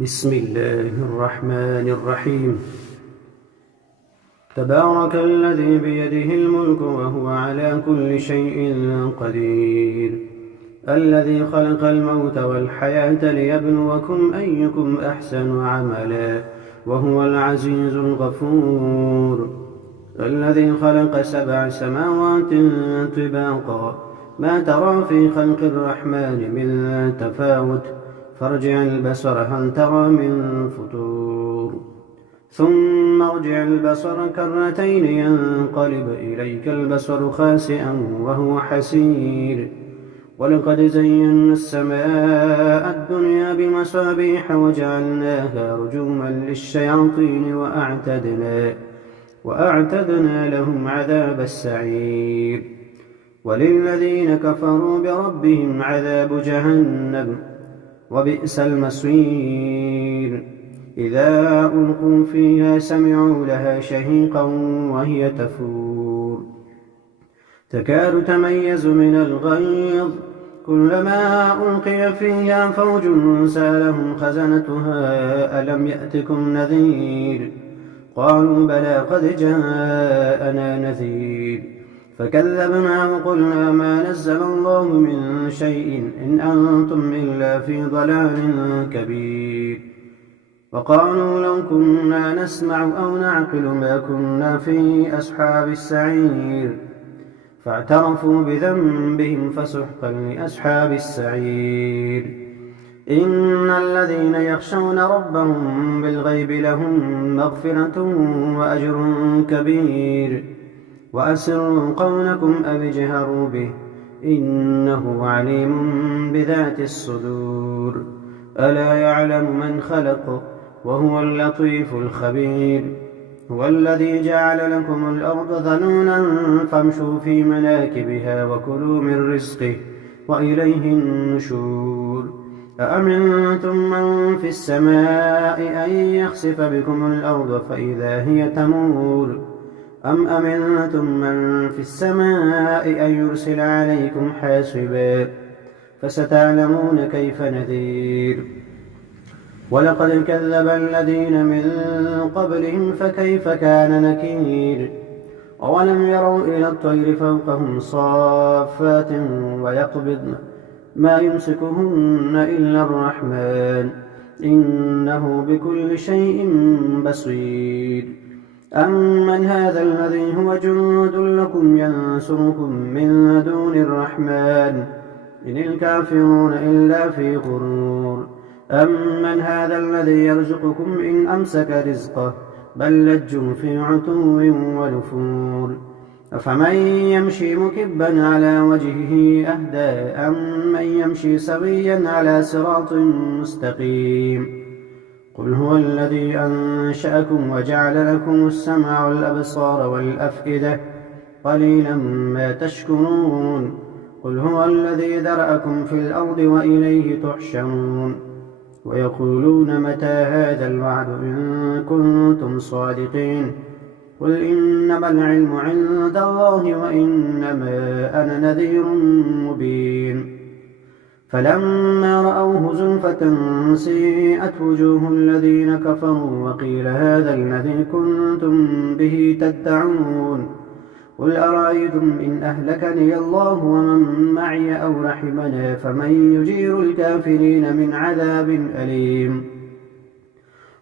بسم الله الرحمن الرحيم. تبارك الذي بيده الملك وهو على كل شيء قدير، الذي خلق الموت والحياة ليبلوكم أيكم أحسن عملا وهو العزيز الغفور، الذي خلق 7 سماوات طباقا ما ترى في خلق الرحمن من تفاوت، فارجع البصر هل ترى من فطور، ثم ارجع البصر كرتين ينقلب إليك البصر خاسئا وهو حسير، ولقد زينا السماء الدنيا بمصابيح وجعلناها رجوما للشياطين وأعتدنا لهم عذاب السعير، وللذين كفروا بربهم عذاب جهنم وبئس المصير. إذا ألقوا فيها سمعوا لها شهيقا وهي تفور، تكاد تميز من الغيظ، كلما ألقي فيها فوج سألهم خزنتها ألم يأتكم نذير، قالوا بلى قد جاءنا نذير، فكذبنا وقلنا ما نزل الله من شيء إن أنتم إلا في ضلال كبير، وقالوا لو كنا نسمع أو نعقل ما كنا في أصحاب السعير، فاعترفوا بذنبهم فسحقا لأصحاب السعير. إن الذين يخشون ربهم بالغيب لهم مغفرة وأجر كبير، وأسروا قولكم أو اجهروا به إنه عليم بذات الصدور، ألا يعلم من خلق وهو اللطيف الخبير. هو الذي جعل لكم الأرض ذلولا فامشوا في مناكبها وكلوا من رزقه وإليه النشور. أأمنتم من في السماء أن يخسف بكم الأرض فإذا هي تمور، أم أمنتم من في السماء أن يرسل عليكم حاصبا، فستعلمون كيف نذير. ولقد كذب الذين من قبلهم فكيف كان نكير. أولم يروا إلى الطير فوقهم صافات ويقبضن ما يمسكهن إلا الرحمن إنه بكل شيء بصير. أمن هذا الذي هو جند لكم ينصركم من دون الرحمن إن الكافرون إلا في غرور. أمن هذا الذي يرزقكم إن أمسك رزقه بل لجوا في عتو ونفور. أفمن يمشي مكبا على وجهه أهدى أم من يمشي سويا على صراط مستقيم. قل هو الذي أنشأكم وجعل لكم السمع والأبصار والأفئدة قليلا ما تشكرون. قل هو الذي ذرأكم في الأرض وإليه تحشرون. ويقولون متى هذا الوعد إن كنتم صادقين. قل إنما العلم عند الله وإنما أنا نذير مبين. فلما رأوه زلفة سيئت وجوه الذين كفروا وقيل هذا الذي كنتم به تدعون. قل أرأيتم إن أهلكني الله ومن معي أو رحمنا فمن يجير الكافرين من عذاب أليم.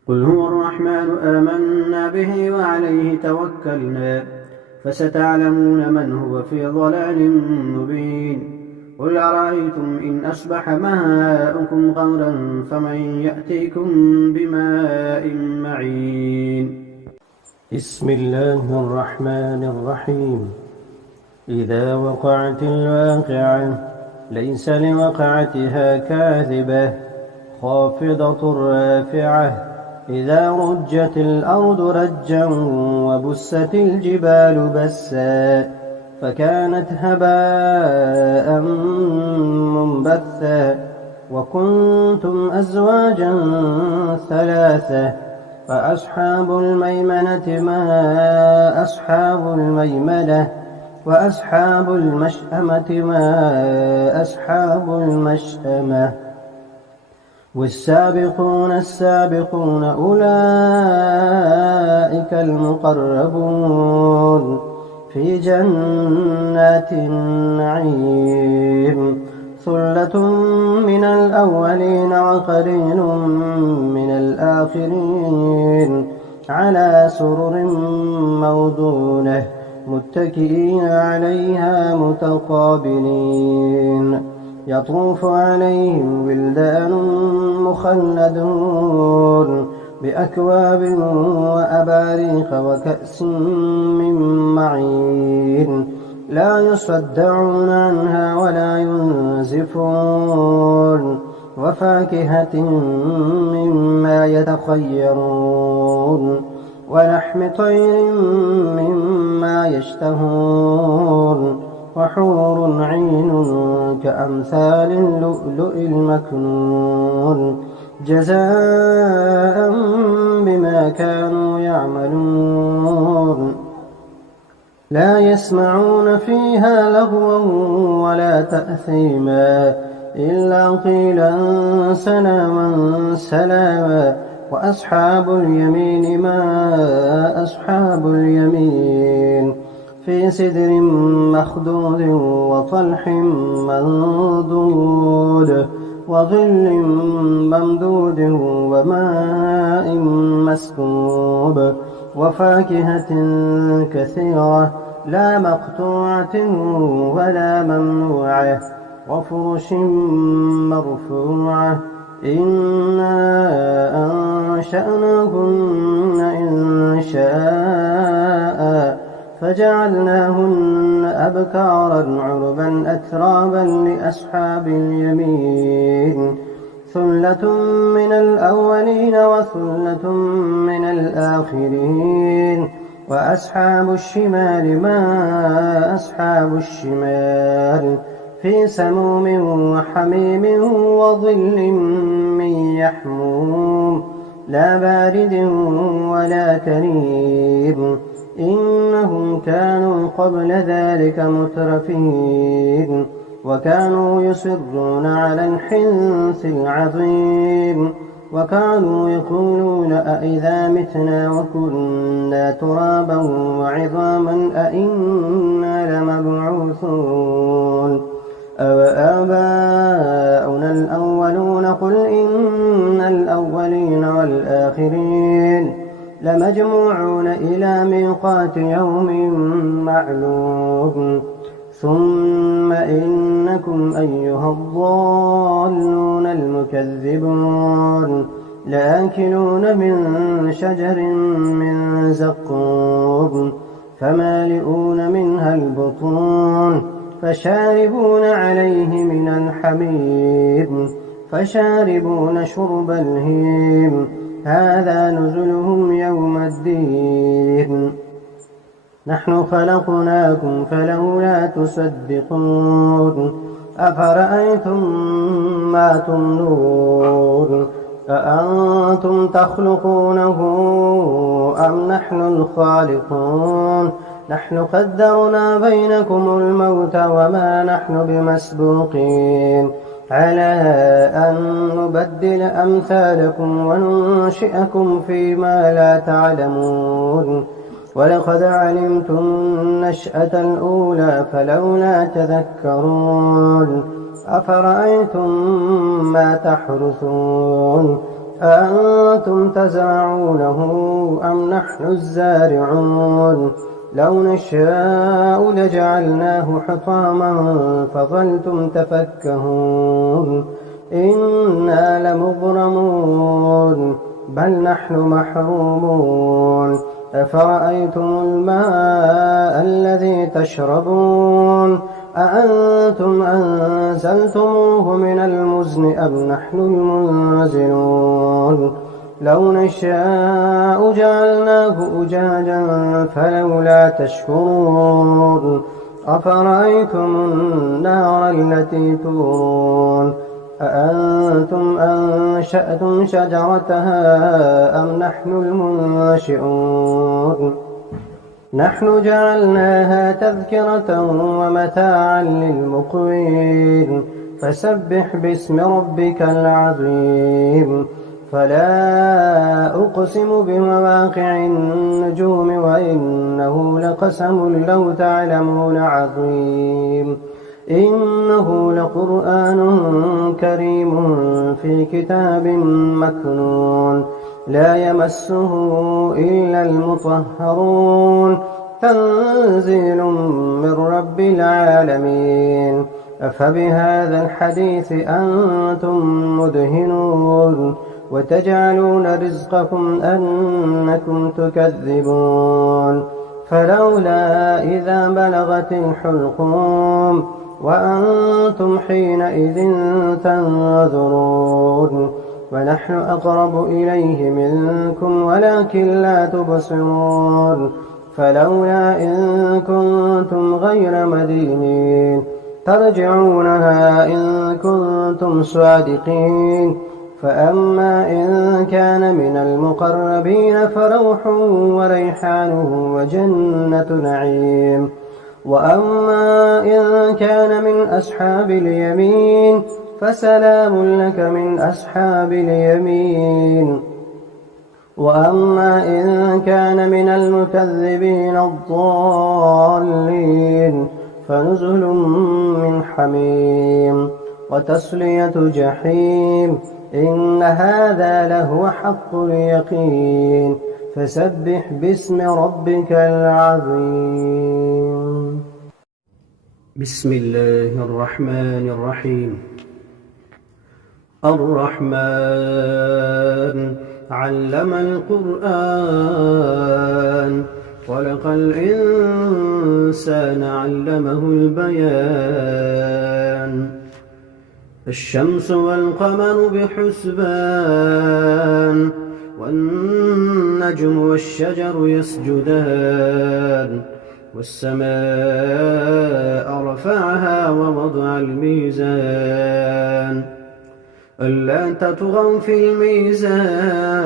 قل هو الرحمن آمنا به وعليه توكلنا فستعلمون من هو في ضلال مبين. قل أرأيتم إن أصبح ماؤكم غورا فمن يأتيكم بماء معين. بسم الله الرحمن الرحيم. إذا وقعت الواقعة ليس لوقعتها كاذبة خافضة رافعة. إذا رجت الأرض رجا وبست الجبال بسا فكانت هباء منبثا وكنتم أزواجا ثلاثة فأصحاب الميمنة ما أصحاب الميمنة وأصحاب المشأمة ما أصحاب المشأمة. والسابقون السابقون أولئك المقربون في جنات النعيم ثلة من الأولين وقليل من الآخرين على سرر موضونة متكئين عليها متقابلين يطوف عليهم ولدان مخلدون بأكواب وأباريق وكأس من معين لا يصدعون عنها ولا ينزفون وفاكهة مما يتخيرون ولحم طير مما يشتهون وحور عين كأمثال اللؤلؤ المكنون جزاء بما كانوا يعملون لا يسمعون فيها لغوا ولا تأثيما إلا قيلا سلاما سلاما وأصحاب اليمين ما أصحاب اليمين في سدر مخضود وطلح منضود وظل ممدود وماء مسكوب وفاكهة كثيرة لا مقطوعة ولا ممنوعة وفرش مرفوعة إنا أنشأناهن إن شاء فجعلناهن أبكارا عربا أترابا لأصحاب اليمين ثلة من الأولين وثلة من الآخرين وأصحاب الشمال ما أصحاب الشمال في سموم وحميم وظل من يحموم لا بارد ولا كريم إنهم كانوا قبل ذلك مترفين وكانوا يصرون على الحنث العظيم وكانوا يقولون أئذا متنا وكنا ترابا وعظاما أئنا لمبعوثون أوآباؤنا الأولون قل إن الأولين والآخرين لمجموعون إلى ميقات يوم معلوم ثم إنكم أيها الضالون المكذبون لآكلون من شجر من زقوم فمالئون منها البطون فشاربون عليه من الحميم فشاربون شرب الهيم هذا نزلهم يوم الدين نحن خلقناكم فلولا تصدقون أفرأيتم ما تمنون أأنتم تخلقونه أم نحن الخالقون نحن قدرنا بينكم الموت وما نحن بمسبوقين على أن نبدل أمثالكم وننشئكم فيما لا تعلمون ولقد علمتم النشأة الأولى فلولا تذكرون أفرأيتم ما تحرثون أأنتم تزرعونه أم نحن الزارعون لو نشاء لجعلناه حطاما فظلتم تفكهون إنا لمغرمون بل نحن محرومون أفرأيتم الماء الذي تشربون أأنتم أنزلتموه من المزن أم نحن المنزلون لو نشاء جعلناه أجاجا فلولا تشكرون أفرأيتم النار التي تورون أأنتم أنشأتم شجرتها أم نحن المنشئون نحن جعلناها تذكرة ومتاعا للمقوين فسبح باسم ربك العظيم. فلا أقسم بمواقع النجوم وإنه لقسم لو تعلمون عظيم. إنه لقرآن كريم في كتاب مكنون لا يمسه إلا المطهرون تنزيل من رب العالمين. أفبهذا الحديث أنتم مدهنون وتجعلون رزقكم أنكم تكذبون. فلولا إذا بلغت الحلقوم وأنتم حينئذ تنظرون ونحن أقرب إليه منكم ولكن لا تبصرون. فلولا إن كنتم غير مدينين ترجعونها إن كنتم صادقين. فأما إن كان من المقربين فروح وريحان وجنة نعيم. وأما إن كان من أصحاب اليمين فسلام لك من أصحاب اليمين. وأما إن كان من المكذبين الضالين فنزل من حميم وتصلية جحيم. إن هذا لهو حق اليقين. فسبح باسم ربك العظيم. بسم الله الرحمن الرحيم. الرحمن علم القرآن خلق الإنسان علمه البيان. الشمس والقمر بحسبان والنجم والشجر يسجدان. والسماء رفعها ووضع الميزان ألا تطغوا في الميزان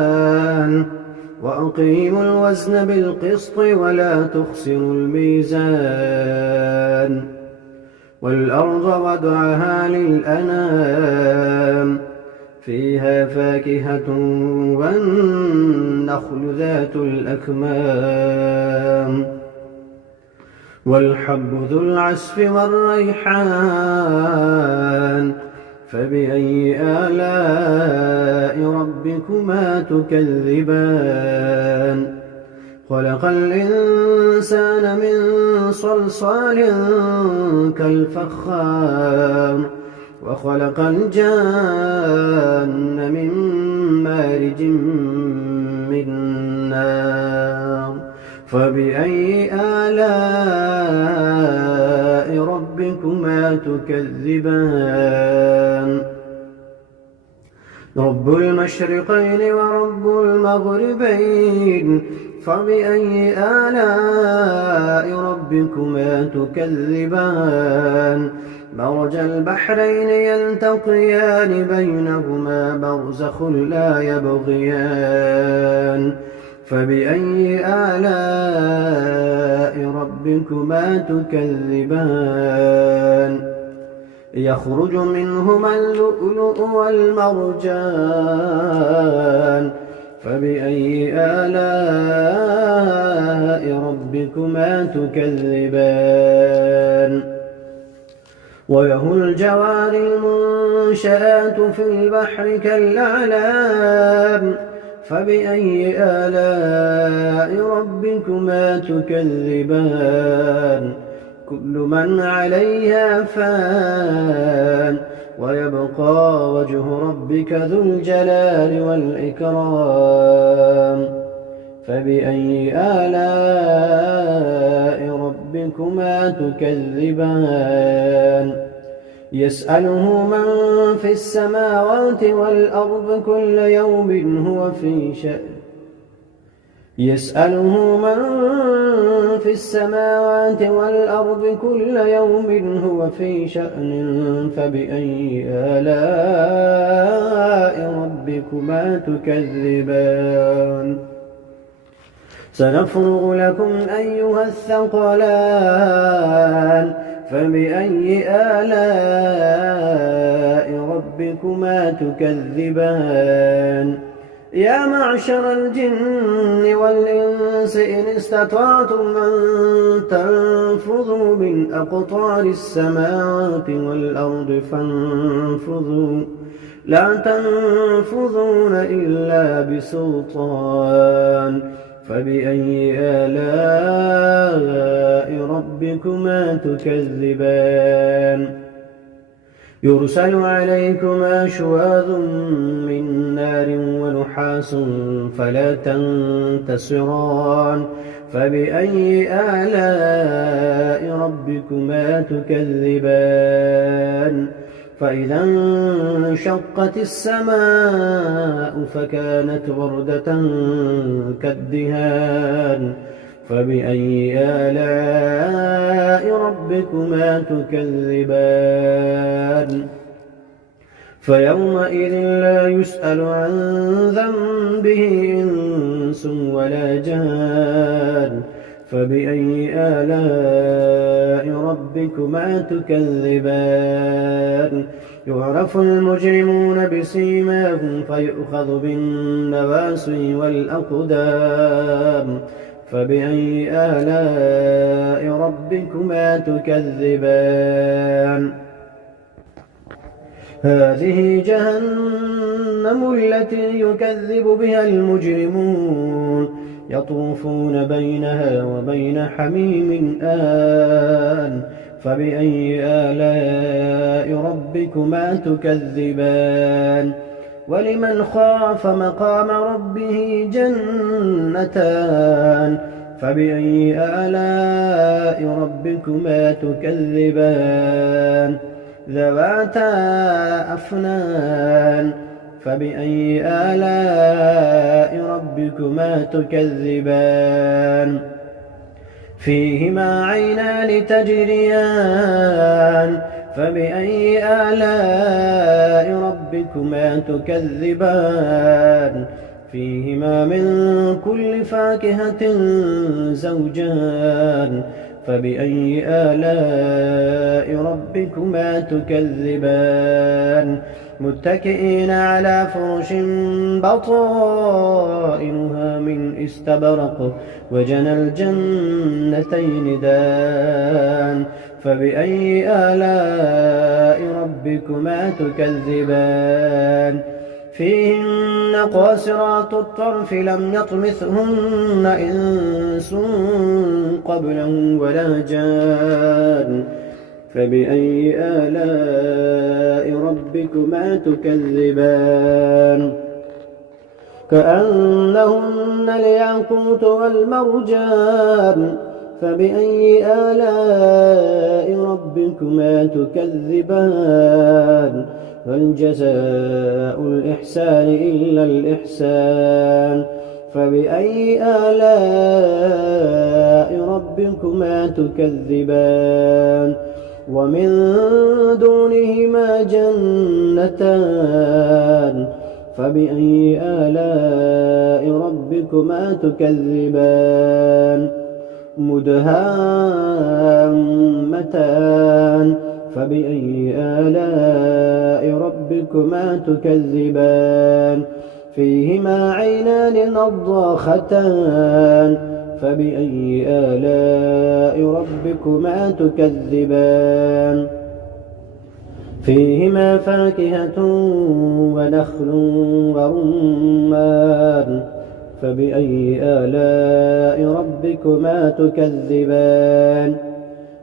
وأقيموا الوزن بالقسط ولا تخسروا الميزان. والأرض وضعها للأنام فيها فاكهة والنخل ذات الأكمام والحب ذو العصف والريحان. فبأي آلاء ربكما تكذبان. خلق الإنسان من صلصال كالفخار وخلق الجان من مارج من نار. فبأي آلاء ربكما تكذبان. رب المشرقين ورب المغربين. فبأي آلاء ربكما تكذبان. مرج البحرين يلتقيان بينهما برزخ لا يبغيان. فبأي آلاء ربكما تكذبان. يخرج منهما اللؤلؤ والمرجان. فبأي آلاء ربكما تكذبان. وله الجوار المنشآت في البحر كالأعلام. فبأي آلاء ربكما تكذبان. كل من عليها فان ويبقى وجه ربك ذو الجلال والإكرام. فبأي آلاء ربكما تكذبان. يسأله من في السماوات والأرض كل يوم هو في شأن. يسأله من في السماوات والأرض كل يوم هو في شأن. فبأي آلاء ربكما تكذبان. سنفرغ لكم أيها الثقلان فبأي آلاء ربكما تكذبان يا معشر الجن والإنس إن استطعتم أن تنفذوا من أقطار السماوات والأرض فانفذوا لا تنفذون إلا بسلطان فبأي آلاء ربكما تكذبان يرسل عليكما شواظ من نار ونحاس فلا تنتصران فبأي آلاء ربكما تكذبان فإذا انشقت السماء فكانت وردة كالدهان فبأي آلاء ربكما تكذبان فيومئذ لا يسأل عن ذنبه إنس ولا جان فبأي آلاء ربكما تكذبان يعرف المجرمون بسيماهم فيؤخذ بالنواصي والأقدام فبأي آلاء ربكما تكذبان هذه جهنم التي يكذب بها المجرمون يطوفون بينها وبين حميم آن فبأي آلاء ربكما تكذبان ولمن خاف مقام ربه جنتان فبأي آلاء ربكما تكذبان ذواتا أفنان فبأي آلاء ربكما تكذبان فيهما عينان تجريان فبأي آلاء ربكما تكذبان فيهما من كل فاكهة زوجان فبأي آلاء ربكما تكذبان متكئين على فرش بطائنها من استبرق وجنى الجنتين دان فبأي آلاء ربكما تكذبان فيهن قاصرات الطرف لم يطمثهن إنس قبلهم ولا جان فبأي آلاء ربكما تكذبان كأنهن الياقوت والمرجان فبأي آلاء ربكما تكذبان هل جزاء الإحسان إلا الإحسان فبأي آلاء ربكما تكذبان ومن دونهما جنتان فبأي آلاء ربكما تكذبان مدهامتان فبأي آلاء ربكما تكذبان فيهما عينان نضاختان فبأي آلاء ربكما تكذبان فيهما فاكهة ونخل ورمان فبأي آلاء ربكما تكذبان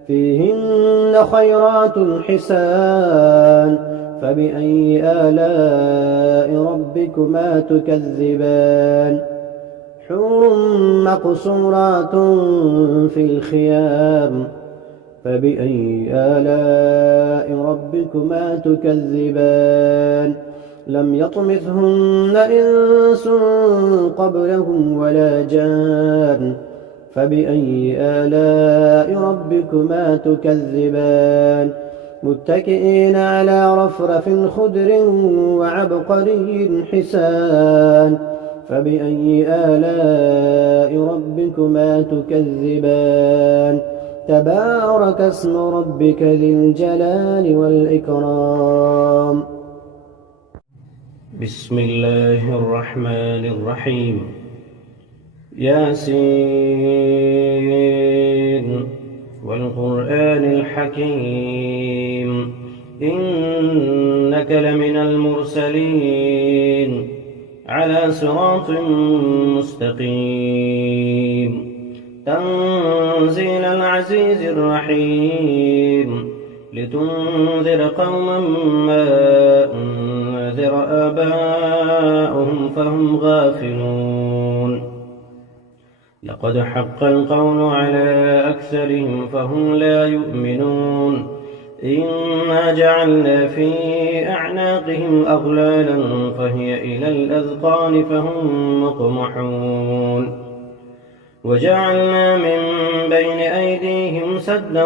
فيهن خيرات حسان فبأي آلاء ربكما تكذبان حور مقصورات في الخيام فبأي آلاء ربكما تكذبان لم يطمثهن إنس قبلهم ولا جان فبأي آلاء ربكما تكذبان متكئين على رفرف خضر وعبقري حسان فبأي آلاء ربكما تكذبان تبارك اسم ربك ذي الجلال والإكرام. بسم الله الرحمن الرحيم. ياسين والقرآن الحكيم إنك لمن المرسلين على صراط مستقيم تنزيل العزيز الرحيم لتنذر قوما ما أنذر آباؤهم فهم غافلون لقد حق القول على أكثرهم فهم لا يؤمنون إنا جعلنا في أعناقهم أغلالا فهي إلى الأذقان فهم مقمحون وجعلنا من بين أيديهم سدا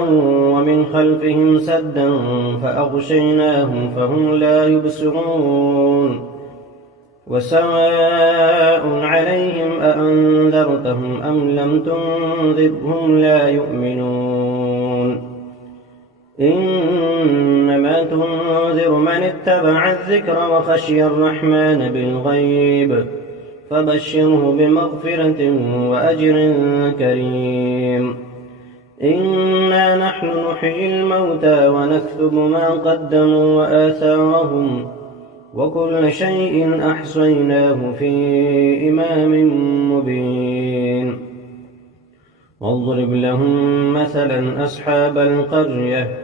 ومن خلفهم سدا فأغشيناهم فهم لا يبصرون وسواء عليهم أأنذرتهم أم لم تنذرهم لا يؤمنون إنما تنذر من اتبع الذكر وخشي الرحمن بالغيب فبشره بمغفرة وأجر كريم إنا نحن نحيي الموتى ونكتب ما قدموا وآثارهم وكل شيء أحصيناه في إمام مبين واضرب لهم مثلا أصحاب القرية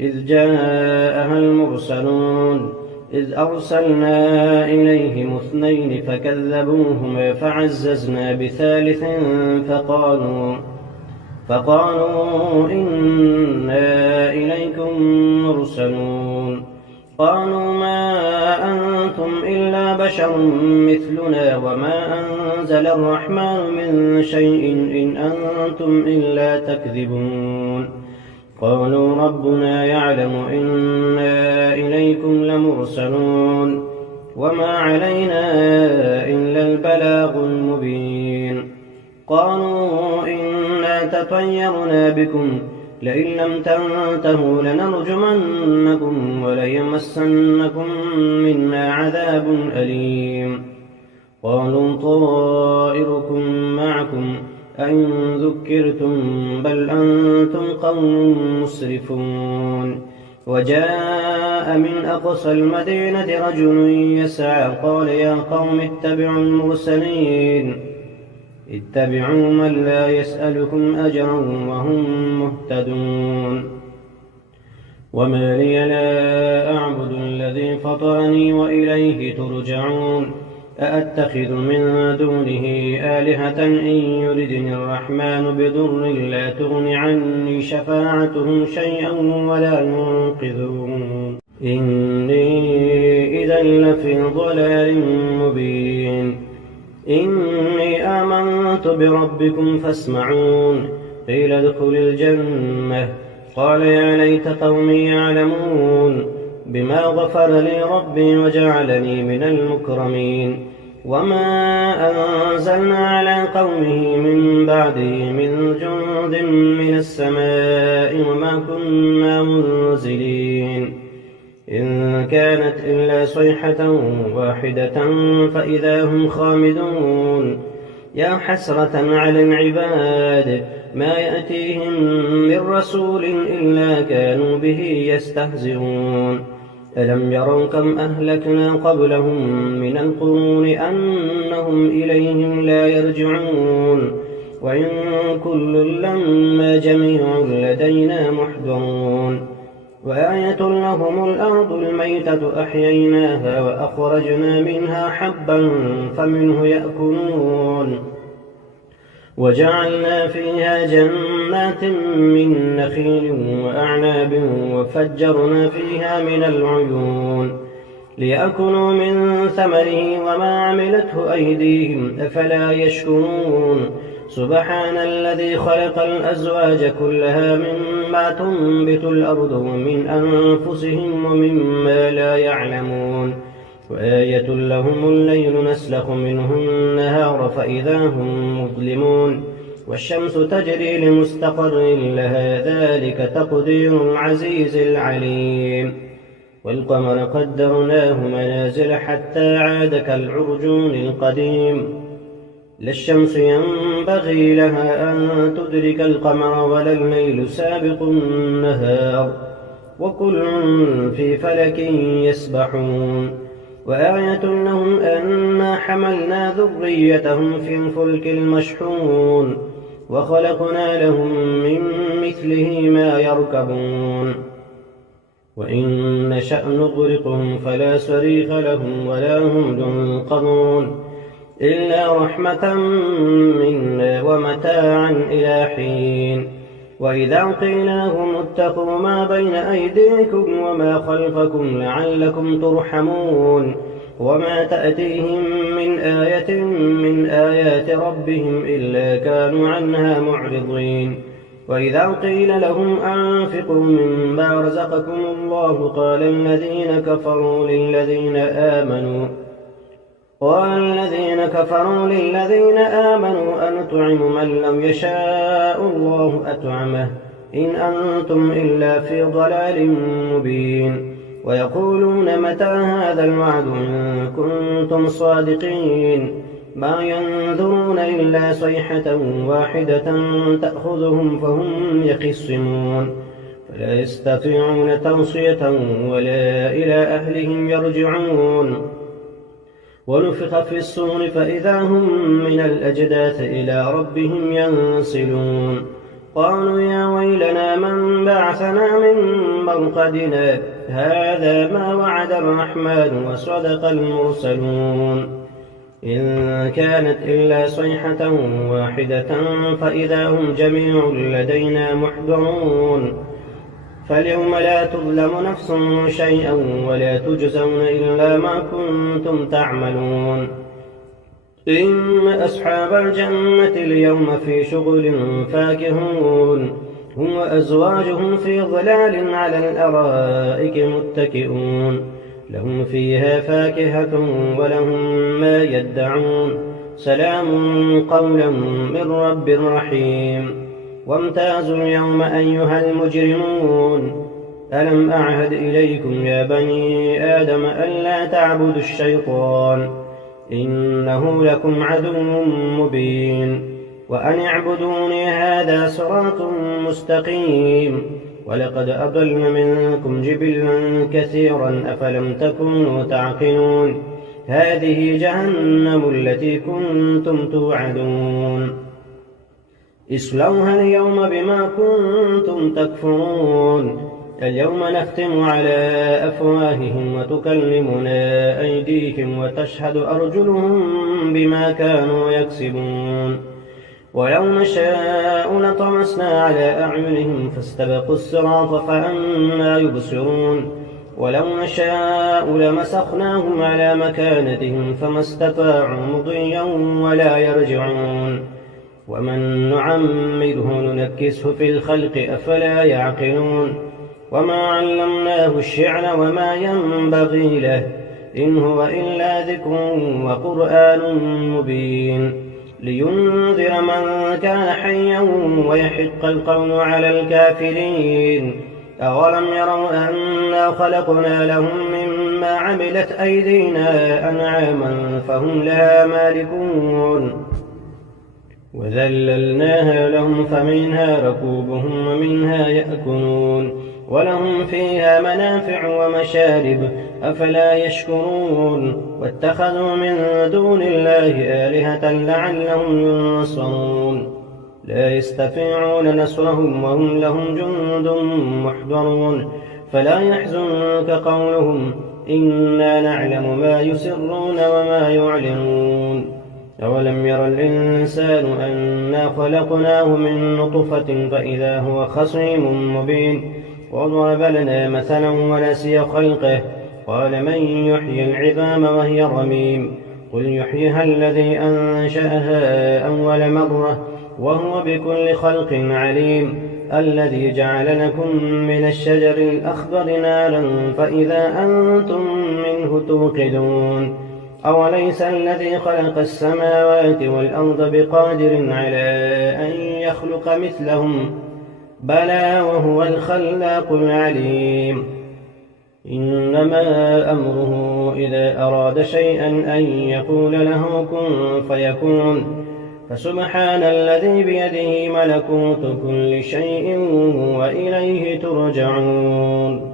إذ جاءها المرسلون إذ أرسلنا إليهم 2 فكذبوهما فعززنا بثالث فقالوا إنا إليكم مرسلون قالوا ما أنتم إلا بشر مثلنا وما أنزل الرحمن من شيء إن أنتم إلا تكذبون قالوا ربنا يعلم إنا إليكم لمرسلون وما علينا إلا البلاغ المبين قالوا إنا تطيرنا بكم لئن لم تنتهوا لنرجمنكم وليمسنكم منا عذاب أليم قالوا طائركم معكم أئن ذكرتم بل أنتم قوم مسرفون وجاء من أقصى المدينة رجل يسعى قال يا قوم اتبعوا المرسلين اتبعوا من لا يسألكم أجرا وهم مهتدون وما لي لا أعبد الذي فطرني وإليه ترجعون أأتخذ من دونه آلهة إن يردني الرحمن بضر لا تغن عني شفاعتهم شيئا ولا ينقذون إني إذا لفي ضلال مبين إني آمنت بربكم فاسمعون قيل ادخل الجنة قال يا ليت قومي يعلمون بما غفر لي ربي وجعلني من المكرمين وما أنزلنا على قومه من بعده من جند من السماء وما كنا منزلين إن كانت إلا صيحة واحدة فإذا هم خامدون يا حسرة على العباد ما يأتيهم من رسول إلا كانوا به يستهزئون ألم يروا كم أهلكنا قبلهم من القرون أنهم إليهم لا يرجعون وإن كل لما جميع لدينا محضرون وآية لهم الأرض الميتة أحييناها وأخرجنا منها حبا فمنه يأكلون وجعلنا فيها جنات من نخيل وأعناب وفجرنا فيها من العيون ليأكلوا من ثمره وما عملته أيديهم أفلا يشكرون سبحان الذي خلق الأزواج كلها مما تنبت الأرض ومن أنفسهم ومما لا يعلمون وآية لهم الليل نسلخ منه النهار فإذا هم مظلمون والشمس تجري لمستقر لها ذلك تقدير العزيز العليم والقمر قدرناه منازل حتى عاد كالعرجون القديم لا الشمس ينبغي لها أن تدرك القمر ولا الليل سابق النهار وكل في فلك يسبحون وآية لهم أنا حملنا ذريتهم في الفلك المشحون وخلقنا لهم من مثله ما يركبون وإن نشأ نغرقهم فلا صريخ لهم ولا هم ينقذون إلا رحمة منا ومتاعا إلى حين وإذا قيل لهم اتقوا ما بين أيديكم وما خلفكم لعلكم ترحمون وما تأتيهم من آية من آيات ربهم إلا كانوا عنها معرضين وإذا قيل لهم أنفقوا مما رزقكم الله قال الذين كفروا للذين آمنوا أنطعم من لم يشاء الله أطعمه إن أنتم إلا في ضلال مبين ويقولون متى هذا الوعد إن كنتم صادقين ما ينظرون إلا صيحة واحدة تأخذهم فهم يخصمون فلا يستطيعون توصية ولا إلى أهلهم يرجعون ونفخ في الصور فإذا هم من الأجداث إلى ربهم ينسلون قالوا يا ويلنا من بعثنا من مرقدنا هذا ما وعد الرحمن وصدق المرسلون إن كانت إلا صيحة واحدة فإذا هم جميع لدينا محضرون فاليوم لا تظلم نفس شيئا ولا تجزون إلا ما كنتم تعملون إن أصحاب الجنة اليوم في شغل فاكهون هم وأزواجهم في ظلال على الأرائك متكئون لهم فيها فاكهة ولهم ما يدعون سلام قولا من رب رحيم وامتازوا اليوم أيها المجرمون ألم أعهد إليكم يا بني آدم ألا تعبدوا الشيطان إنه لكم عدو مبين وأن اعبدوني هذا صراط مستقيم ولقد أضل منكم جبلا كثيرا أفلم تكونوا تعقلون هذه جهنم التي كنتم توعدون اصلوها اليوم بما كنتم تكفرون اليوم نختم على أفواههم وتكلمنا أيديهم وتشهد أرجلهم بما كانوا يكسبون ولو نشاء لطمسنا على أعينهم فاستبقوا الصراط فأنى يبصرون ولو نشاء لمسخناهم على مكانتهم فما استطاعوا مضيا ولا يرجعون ومن نعمره ننكسه في الخلق أفلا يعقلون وما علمناه الشعر وما ينبغي له إن هو إلا ذكر وقرآن مبين لينذر من كان حيا ويحق القول على الكافرين أولم يروا أنا خلقنا لهم مما عملت أيدينا أنعاما فهم لها مالكون وذللناها لهم فمنها ركوبهم ومنها يأكلون ولهم فيها منافع ومشارب أفلا يشكرون واتخذوا من دون الله آلهة لعلهم ينصرون لا يستطيعون نصرهم وهم لهم جند محضرون فلا يحزنك قولهم إنا نعلم ما يسرون وما يعلنون أولم ير الإنسان أنا خلقناه من نطفة فإذا هو خصيم مبين وضرب لنا مثلا ونسي خلقه قال من يحيي العظام وهي رميم قل يحييها الذي أنشأها أول مرة وهو بكل خلق عليم الذي جعل لكم من الشجر الأخضر نارا فإذا أنتم منه توقدون أوليس الذي خلق السماوات والأرض بقادر على أن يخلق مثلهم بلى وهو الخلاق العليم إنما أمره إذا أراد شيئا أن يقول له كن فيكون فسبحان الذي بيده ملكوت كل شيء وإليه ترجعون